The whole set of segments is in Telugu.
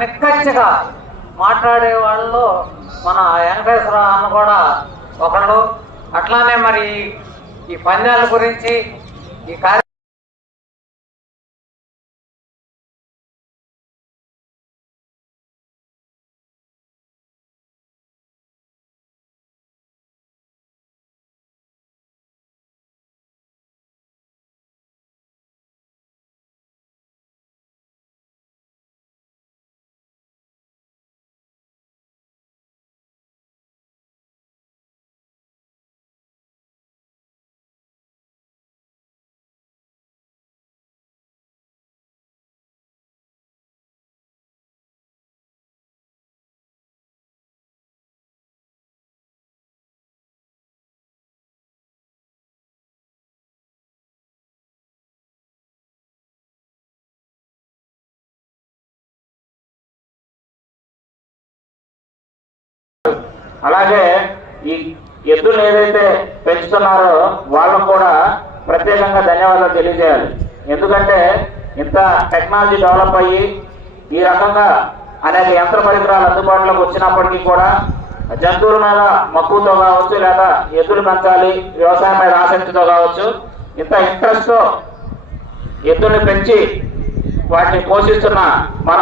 నిక్కచ్చిగా మాట్లాడే వాళ్ళు మన వెంకటేశ్వర అన్న కూడా ఒకళ్ళు. అట్లానే మరి ఈ పందాల గురించి ఈ కార్య అలాగే ఈ ఎద్దులు ఏదైతే పెంచుతున్నారో వాళ్ళకు కూడా ప్రత్యేకంగా ధన్యవాదాలు తెలియజేయాలి. ఎందుకంటే ఇంత టెక్నాలజీ డెవలప్ అయ్యి ఈ రకంగా అనేక యంత్ర పరికరాలు అందుబాటులోకి వచ్చినప్పటికీ కూడా జంతువుల మీద మక్కువతో కావచ్చు లేదా ఎద్దులు పెంచాలి వ్యవసాయం మీద ఆసక్తితో కావచ్చు ఇంత ఇంట్రెస్ట్తో ఎద్దుల్ని పెంచి వాటిని పోషిస్తున్న మన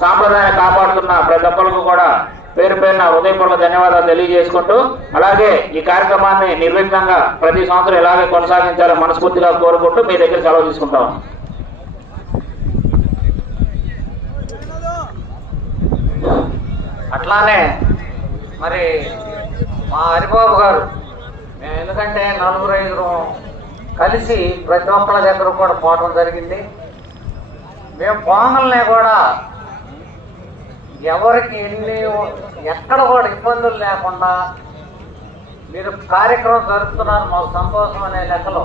సాంప్రదాయాన్ని కాపాడుతున్న ప్రతి ఒక్కరికి కూడా పేరు పేరున హృదయపూర్వక ధన్యవాదాలు తెలియజేసుకుంటూ అలాగే ఈ కార్యక్రమాన్ని నిర్విఘ్నంగా ప్రతి సంవత్సరం ఇలాగే కొనసాగించాలని మనస్ఫూర్తిగా కోరుకుంటూ మీ దగ్గర సెలవు తీసుకుంటాం. అట్లానే మరి మా హరిబాబు గారు మేము ఎందుకంటే నలుగురు ఐదుగురు కలిసి ప్రతి ఒక్కళ్ళ దగ్గర కూడా పోవడం జరిగింది. మేము పోగలనే కూడా ఎవరికి ఎన్ని ఎక్కడ కూడా ఇబ్బందులు లేకుండా మీరు కార్యక్రమం జరుపుతున్నారు మాకు సంతోషం అనే లెక్కలో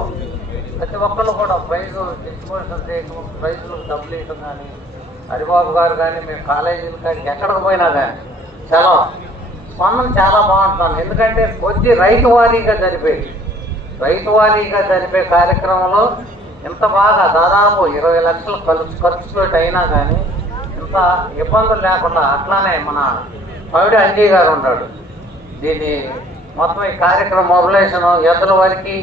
ప్రతి ఒక్కరు కూడా ప్రైజు డిస్ట్రిబ్యూషన్ చేయటం ప్రైజులు డబ్బులు ఇవ్వటం కానీ హరిబాబు గారు కానీ మేము కాలేజీలు కానీ ఎక్కడికి పోయినా కానీ చాలా స్పందన చాలా బాగుంటున్నాను ఎందుకంటే కొద్ది రైతు వారీగా జరిపేది రైతు వారీగా జరిపే కార్యక్రమంలో ఇంత బాగా దాదాపు ఇరవై లక్షలు ఖర్చు ఖర్చుతో అయినా కానీ ఇంత ఇబ్బందులు లేకుండా అట్లానే మన పవిడి అంజయ్ గారు ఉన్నాడు. దీన్ని మొత్తం ఈ కార్యక్రమం మొబిలైజేషన్ ఎద్దుల వారికి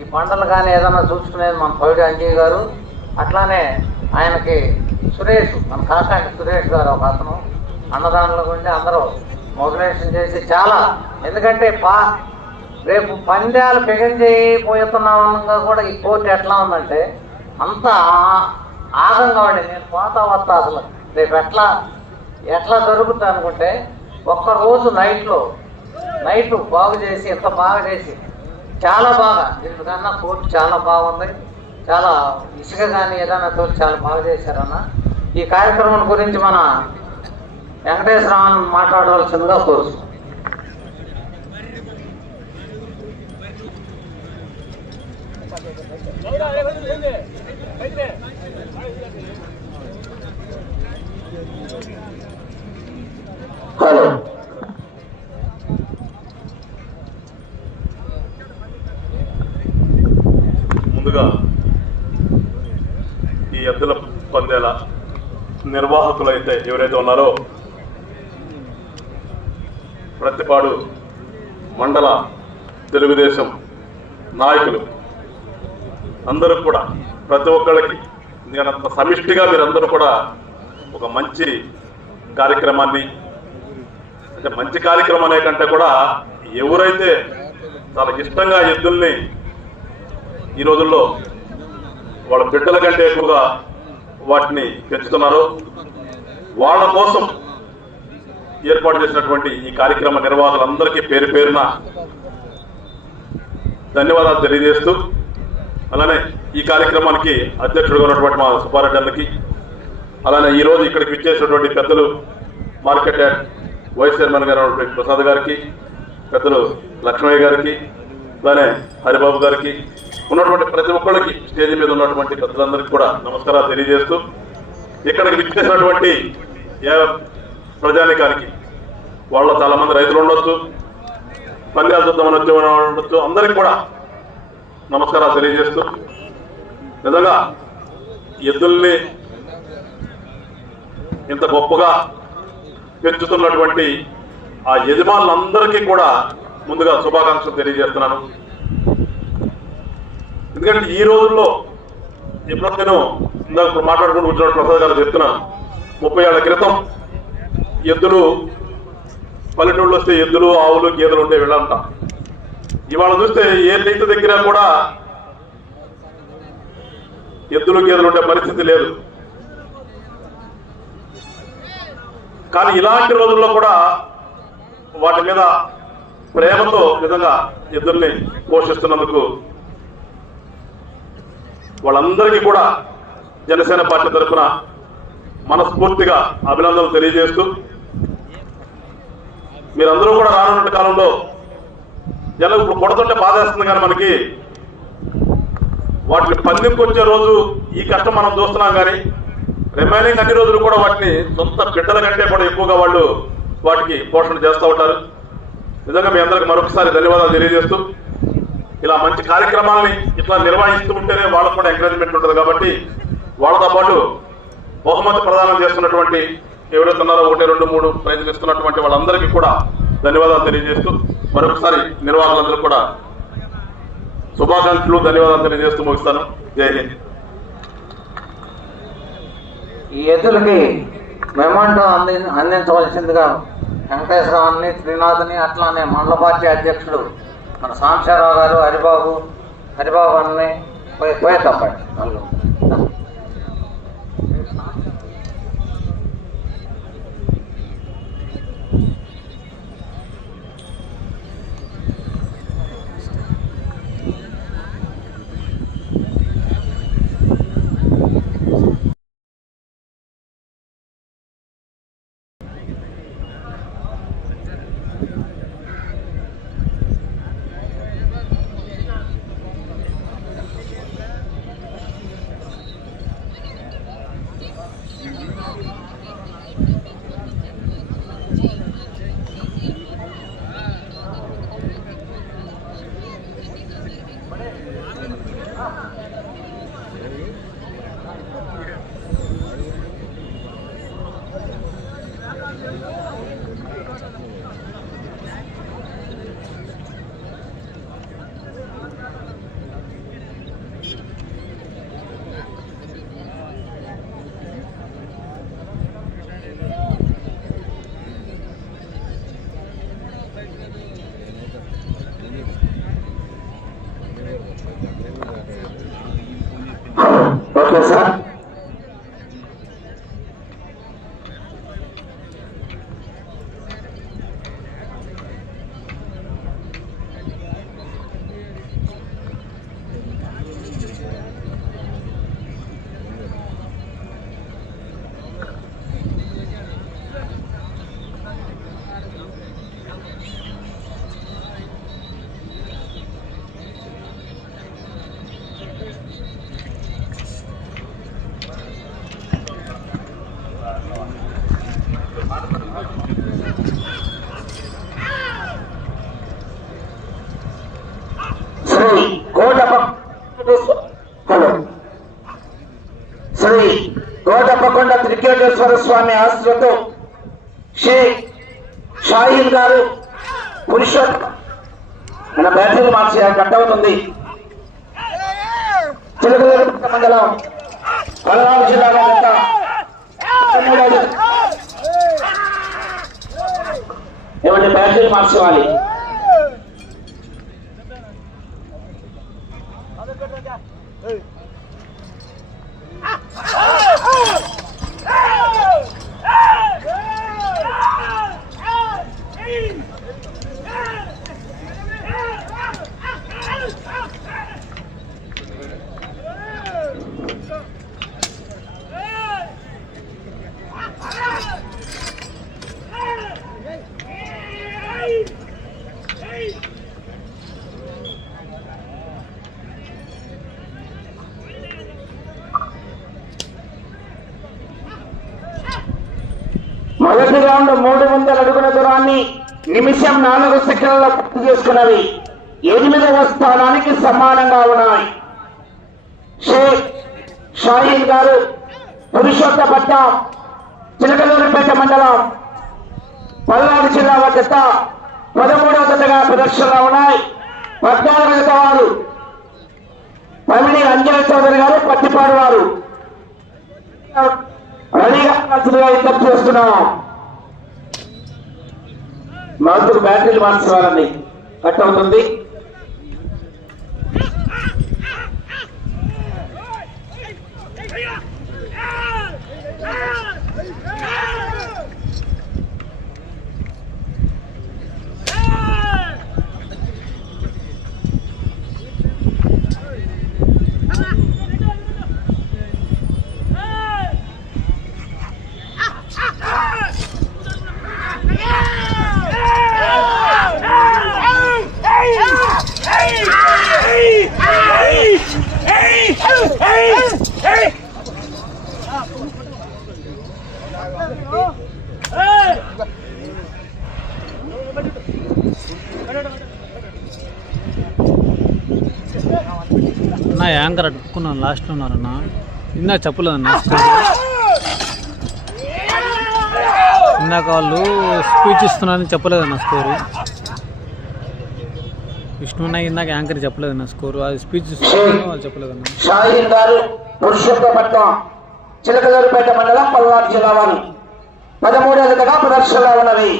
ఈ పంటలు కానీ ఏదైనా చూసుకునేది మన పవిడి అంజయ్ గారు. అట్లానే ఆయనకి సురేష్ మన కాకాటి సురేష్ గారు ఒక అతను. అన్నదానంలో ఉండి అందరూ మొబిలైజేషన్ చేసి చాలా ఎందుకంటే పా రేపు పందాలు చేయబోతున్నామనగా కూడా ఈ కోర్టు ఎట్లా ఉందంటే అంత ఆగంగా ఉండే. నేను పోతా వస్తా అసలు. రేపు ఎట్లా ఎట్లా జరుగుతుంది అనుకుంటే ఒక్క రోజు నైట్లో నైట్ బాగు చేసి ఎంత బాగా చేసి చాలా బాగా. దీనికన్నా కోర్టు చాలా బాగుంది. చాలా ఇసుక కానీ ఏదైనా తోటి చాలా బాగా చేశారన్న. ఈ కార్యక్రమం గురించి మన వెంకటేశ్వరరావు మాట్లాడవలసిందిగా కోరుతున్నాం. హలో ముందుగా ఈ ఎద్దుల పందేల అయితే ఎవరైతే ఉన్నారో ప్రతిపాడు మండల తెలుగుదేశం నాయకులు అందరూ కూడా ప్రతి ఒక్కళ్ళకి నేనంత సమిష్టిగా మీరందరూ కూడా ఒక మంచి కార్యక్రమాన్ని అంటే మంచి కార్యక్రమం అనే కంటే కూడా ఎవరైతే చాలా ఇష్టంగా ఎద్దుల్ని ఈ రోజుల్లో వాళ్ళ బిడ్డల కంటే ఎక్కువగా వాటిని పెంచుతున్నారు వాళ్ళ కోసం ఏర్పాటు చేసినటువంటి ఈ కార్యక్రమ నిర్వాహకులందరికీ పేరు పేరున ధన్యవాదాలు తెలియజేస్తూ అలానే ఈ కార్యక్రమానికి అధ్యక్షుడుగా ఉన్నటువంటి మా సుబ్బారెడ్డి అలానే ఈ రోజు ఇక్కడికి విచ్చేసినటువంటి పెద్దలు మార్కెట్ వైస్ చైర్మన్ గారు ప్రసాద్ గారికి పెద్దలు లక్ష్మయ్య గారికి అలానే హరిబాబు గారికి ఉన్నటువంటి ప్రతి ఒక్కళ్ళకి స్టేజ్ మీద ఉన్నటువంటి పెద్దలందరికీ కూడా నమస్కారాలు తెలియజేస్తూ ఇక్కడికి విచ్చేసినటువంటి ఏ- ప్రజానికానికి వాళ్ళ చాలా మంది రైతులు ఉండొచ్చు పంద్యాలు చూద్దామని వచ్చే ఉండొచ్చు అందరికి కూడా నమస్కారాలు తెలియజేస్తూ నిజంగా ఎద్దుల్ని ఇంత గొప్పగా పెంచుతున్నటువంటి ఆ యజమానులందరికీ కూడా ముందుగా శుభాకాంక్షలు తెలియజేస్తున్నాను. ఎందుకంటే ఈ రోజుల్లో ఎప్పుడో నేను ఇందాక మాట్లాడుకుంటూ కూర్చున్న ప్రసాద్ గారు చెప్తున్నాను ముప్పై ఏళ్ళ క్రితం ఎద్దులు పల్లెటూళ్ళు వస్తే ఎద్దులు ఆవులు గేదెలు ఉండే వెళ్ళంట ఇవాళ చూస్తే ఏ రైతు దగ్గర కూడా ఎద్దులు గేదెలు ఉండే పరిస్థితి లేదు. కానీ ఇలాంటి రోజుల్లో కూడా వాటి మీద ప్రేమతో నిజంగా ఇద్దరిని పోషిస్తున్నందుకు వాళ్ళందరికీ కూడా జనసేన పార్టీ తరఫున మనస్ఫూర్తిగా అభినందనలు తెలియజేస్తూ మీరందరూ కూడా రానున్న కాలంలో జనం ఇప్పుడు కొడుతుంటే బాధేస్తుంది కానీ మనకి వాటిని పందెంకి వచ్చే రోజు ఈ కష్టం మనం చూస్తున్నాం కానీ రిమైనింగ్ అన్ని రోజులు కూడా వాటిని సొంత బిడ్డల కంటే కూడా ఎక్కువగా వాళ్ళు వాటికి పోషణ చేస్తూ ఉంటారు. నిజంగా మీ అందరికి మరొకసారి ధన్యవాదాలు తెలియజేస్తూ ఇలా మంచి కార్యక్రమాలని ఇట్లా నిర్వహిస్తూ ఉంటేనే వాళ్ళకు కూడా ఎంకరేజ్మెంట్ ఉంటుంది కాబట్టి వాళ్ళతో పాటు బహుమతి ప్రదానం చేస్తున్నటువంటి ఎవరైతే ఉన్నారో ఒకటి రెండు మూడు ప్రైజులు ఇస్తున్నటువంటి వాళ్ళందరికీ కూడా ధన్యవాదాలు తెలియజేస్తూ మరొకసారి నిర్వాహకులందరూ కూడా శుభాకాంక్షలు ధన్యవాదాలు తెలియజేస్తూ ముగిస్తాను. జై హింద్. ఈ ఎద్దులకి మెమంటో అంది అందించవలసిందిగా వెంకటేశ్వరరావుని శ్రీనాథ్ని అట్లానే మండల పార్టీ అధ్యక్షుడు మన సాంశారావు గారు హరిబాబు హరిబాబు అన్ని పోయి పోయి త్రికేటేశ్వర స్వామి ఆశ్రతో షేక్ షాహీన్ గారు పురుషోత్ మన బ్యాటరీ మార్చి కట్ అవుతుంది. చిలకలూరుపేట మండలం పల్నాడు జిల్లా గత ఏమంటే బ్యాటరీ మార్చేవాలి. Oh! Green! మొదటి రౌండ్ మూడు వందల అడుగుల దూరాన్ని నిమిషం నాలుగు సెకండ్లలో పూర్తి చేసుకున్నవి. ఎనిమిదవ స్థానానికి సమానంగా ఉన్నాయి. షేక్ షాహీన్ గారు పురుషోత్తపట్ట చిలకలూరిపేట మండలం పల్నాడు జిల్లా వద్ద పదమూడవ జతగా ప్రదర్శనలో ఉన్నాయి. పద్నాలుగు జత వారు పమిడి అంజన చౌదరి గారు పట్టిపాడు వారు. విజ్ఞప్తి చేస్తున్నాం మౌతుకు బ్యాటరీలు మార్చుకోవాలని కట్ అవుతుంది. యాంకర్ లాస్ట్ లాస్ట్లో ఉన్నారన్న ఇందాక చెప్పలేదన్న. ఇందాక వాళ్ళు స్పీచ్ ఇస్తున్నారని చెప్పలేదన్న స్కోరు విష్ణు ఇందాక యాంకర్ చెప్పలేదన్న స్కోరు అది స్పీచ్ ఇస్తున్నారని వాళ్ళు చెప్పలేదన్న. పురుషోత్తపట్నం చిలకలూరుపేట మండలం పల్నాడు జిల్లా వారు పదమూడవ జతగా ప్రదర్శనలో ఉన్నవి.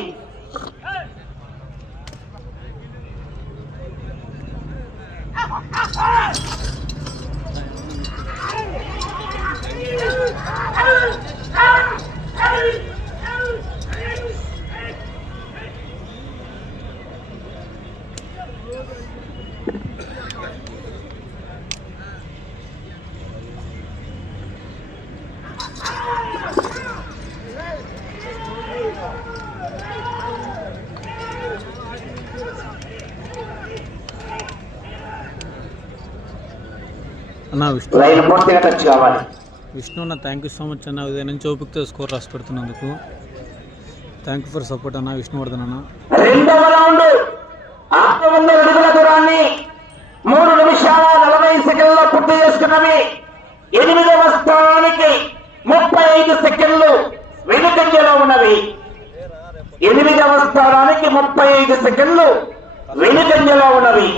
Ah! విష్ణు లైన్ పూర్తిగా టచ్ కావాలి విష్ణు అన్న థ్యాంక్ యూ సో మచ్ అన్న ఉదయం నుంచి ఓపికతో స్కోర్ రాసి పెడుతున్నందుకు థ్యాంక్ యూ ఫర్ సపోర్ట్ అన్న విష్ణువర్ధన్ అన్న. రెండవ రౌండ్ ఆరు వందల అడుగుల దూరాన్ని మూడు నిమిషాల నలభై సెకండ్లో పూర్తి చేసుకున్నవి. ఎనిమిదవ స్థానానికి ముప్పై ఐదు సెకండ్లు వెనుకంజలో ఉన్నవి. ఎనిమిదవ స్థానానికి ముప్పై ఐదు సెకండ్లు వెనుకంజలో ఉన్నవి.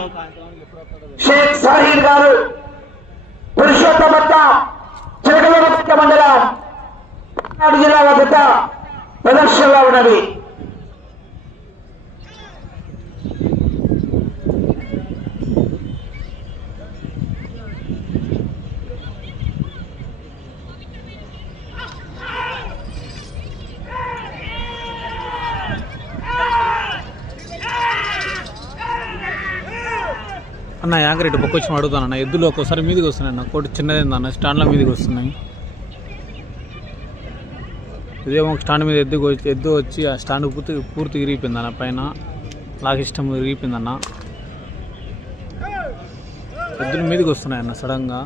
షేక్ సాహిద్ గారు పురుషోత్తమత్త చిలకలూరుపట్ట మండలం జిల్లా వద్ద ప్రదర్శనలో ఉన్నది. అన్న యాంకర్ ఇటు పక్క వచ్చి అడుగుతాను అన్న ఎద్దులు ఒక్కోసారి మీదకి వస్తున్నాయి అన్న కోటి చిన్నది అన్న స్టాండ్ల మీదకి వస్తున్నాయి. ఇదేమో ఒక స్టాండ్ మీద ఎద్దు వచ్చి ఎద్దు వచ్చి ఆ స్టాండ్ పూర్తి పూర్తి ఇరిగిపోయింది అన్న పైన. లాగ్ ఇష్టం ఇరిగిపోయింది ఎద్దుల మీదకి వస్తున్నాయి అన్న సడన్గా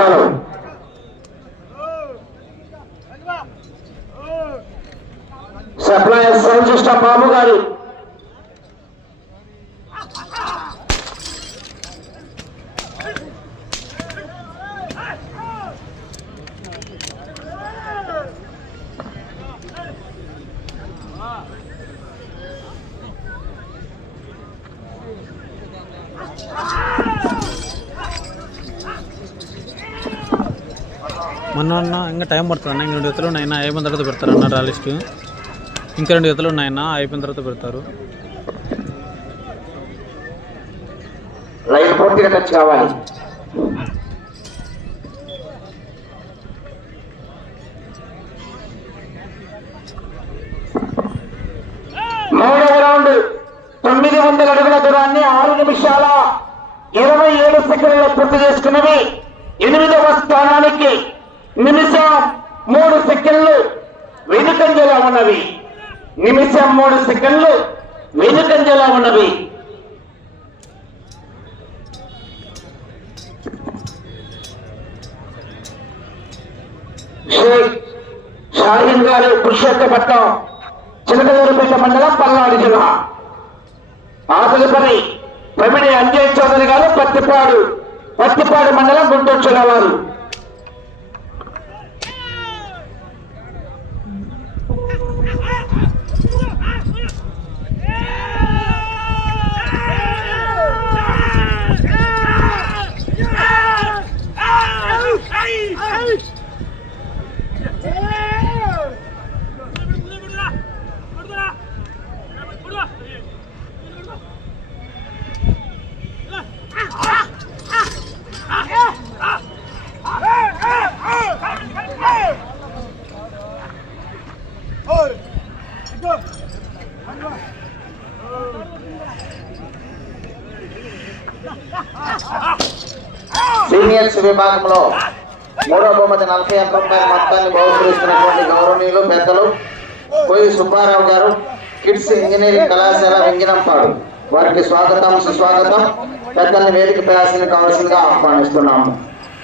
స్థానం సప్లయర్ సౌండ్ బాబు గారి. మొన్న అన్న ఇంకా టైం పడుతుంది అన్న. ఇంక రెండు జతలు ఉన్నాయన్న అయిపోయిన తర్వాత పెడతారు అన్న రాలిస్ట్ ఇంకా రెండు జతలు ఉన్నాయన్నా అయిపోయిన తర్వాత పెడతారు. పూర్తిగా టచ్ కావాలి పూర్తి చేసుకున్నవి ఎనిమిదవ స్థానానికి నిమిషం మూడు సెకండ్లు వెనుకంజలా ఉన్నవి నిమిషం మూడు సెకండ్లు వెనుకంజలా ఉన్నవి షేక్ షాహీన్ గారు పురుషోత్తపట్నం చిలకలూరుపేట మండలం పల్నాడు జిల్లా ఆకులపల్లి ప్రమిడి అంజయ్ చౌదరి గారు పత్తిపాడు పత్తిపాడు మండలం గుంటూరు జిల్లా వారు సీనియర్స్ విభాగంలో మూడో బహుమతి నలభై ఒక్క రూపాయల మొత్తాన్ని బహుకరిస్తున్నటువంటి గౌరవనీయులు పెద్దలు పోయి సుబ్బారావు గారు కిడ్స్ ఇంజనీరింగ్ కళాశాల వెంగినంపాడు. వారికి స్వాగతం సుస్వాగతం. పెద్దల్ని వేదిక ప్రయాసం కావాల్సిందిగా ఆహ్వానిస్తున్నాము.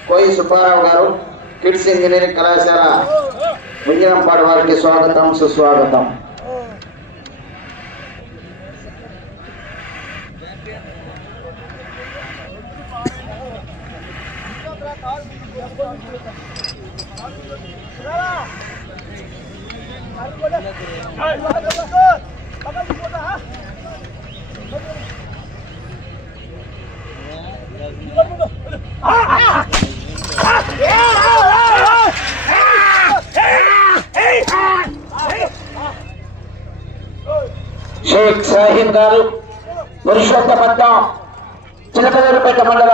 కోయి సుబ్బారావు గారు కిడ్స్ ఇంజనీరింగ్ కళాశాల వెంగినంపాడు వారికి స్వాగతం సుస్వాగతం షేక్ షాహీన్ గారు పురుషోత్తపట్నం చిలకదూరుపేట మండల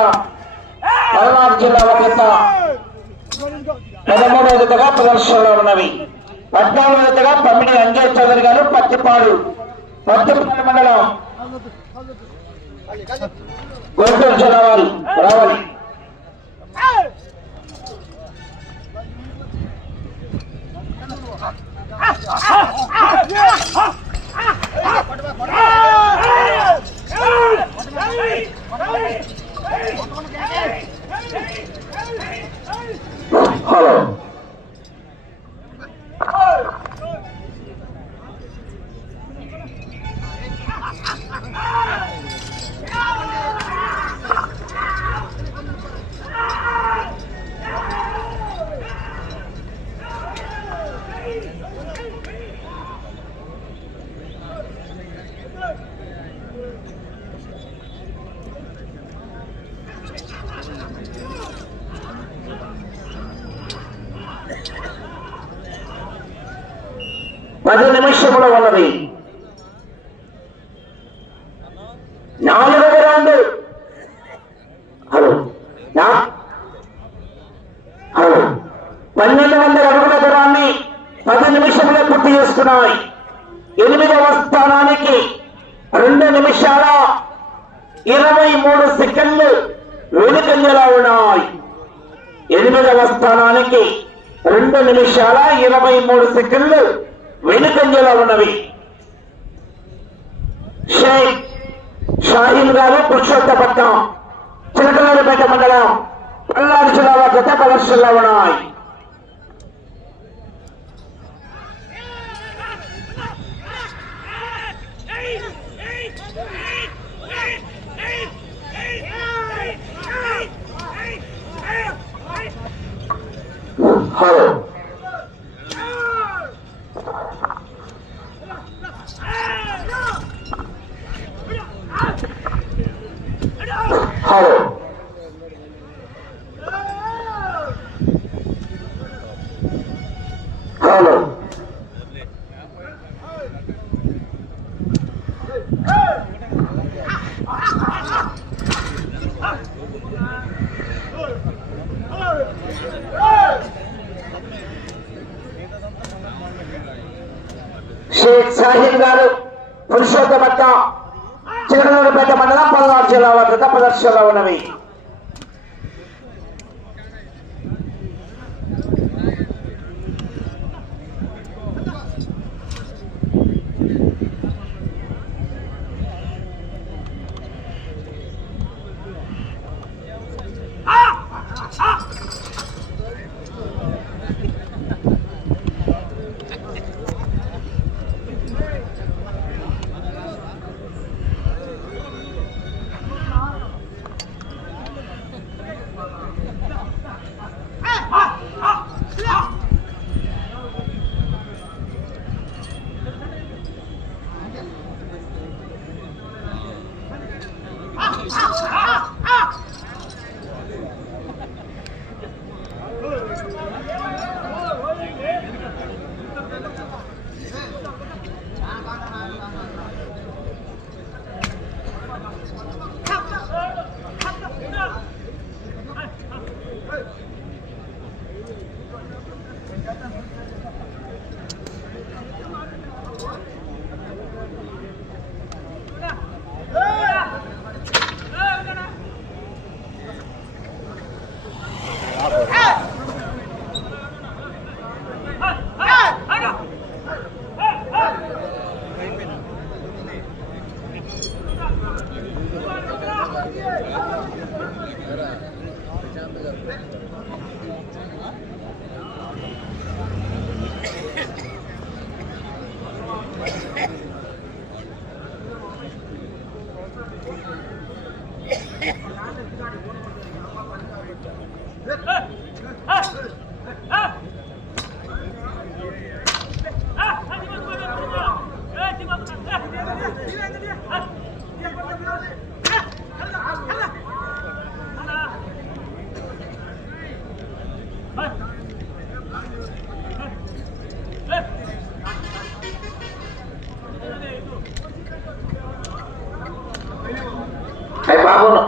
పల్నాడు జిల్లా వద్ద పదమూడవ విధంగా ప్రదర్శనలో ఉన్నవి పద్నాలుగో విధంగా పమ్మిడి అంజయ్ చౌదరి గారు పత్తిపాడు పత్తిపాడు మండలం గుంటూరు జిల్లా వారు రావాలి హలో నాలుగవ రాండు హలో నా? హలో పన్నెండు వందల అడుగుల దూరాన్ని పది నిమిషంలో పూర్తి చేస్తున్నాయి. ఎనిమిదవ స్థానానికి రెండు నిమిషాల ఇరవై మూడు సెకండ్లు వెనుకంజలా ఉన్నాయి. ఎనిమిదవ స్థానానికి రెండు నిమిషాల ఇరవై మూడు సెకండ్లు వెనుకంజలా ఉన్నవి. షేక్ షాహీన్ గారు పురుషోత్తపట్నం చిలకలపేట మండలం పల్నాడు జిల్లా జత ప్రదర్శనలో ఉన్నాయి. షేక్ సాహిబ్ గారు పురుషోత్తమట్ట చిరునూరుపేట మండలం పల్నాడు జిల్లా వద్ద ప్రదర్శనలో ఉన్నవి.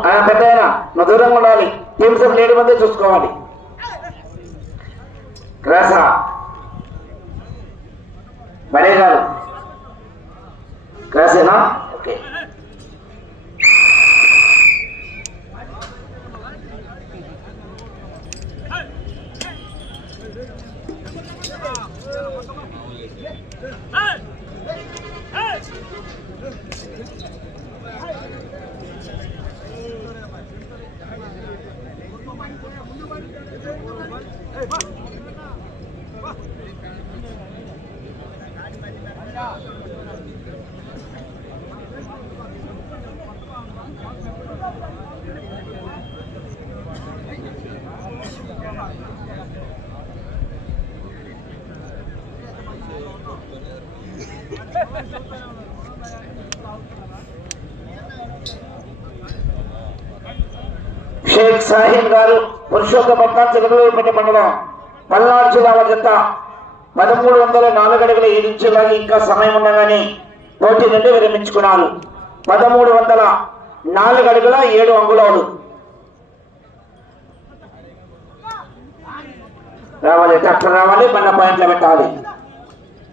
పెద్ద నువ్వు దూరంగా ఉండాలి. టీమ్స్ లేడీ మధ్య చూసుకోవాలి. రస. బడే కాదు. రాసేనా? షేక్ సాహిబ్ గారు పురుషోత్తపట్నం చిరువేపేట మండలం పల్నాడు జిల్లా జత పదమూడు వందల నాలుగు అడుగుల ఐదు ఇంచులాగా ఇంకా సమయం ఉండగానే పోటీ నుండి విరమించుకున్నారు. పదమూడు వందల నాలుగు అడుగుల ఏడు అంగుళాలు. రావాలి ట్రాక్టర్ రావాలి మన పాయింట్లు పెట్టాలి.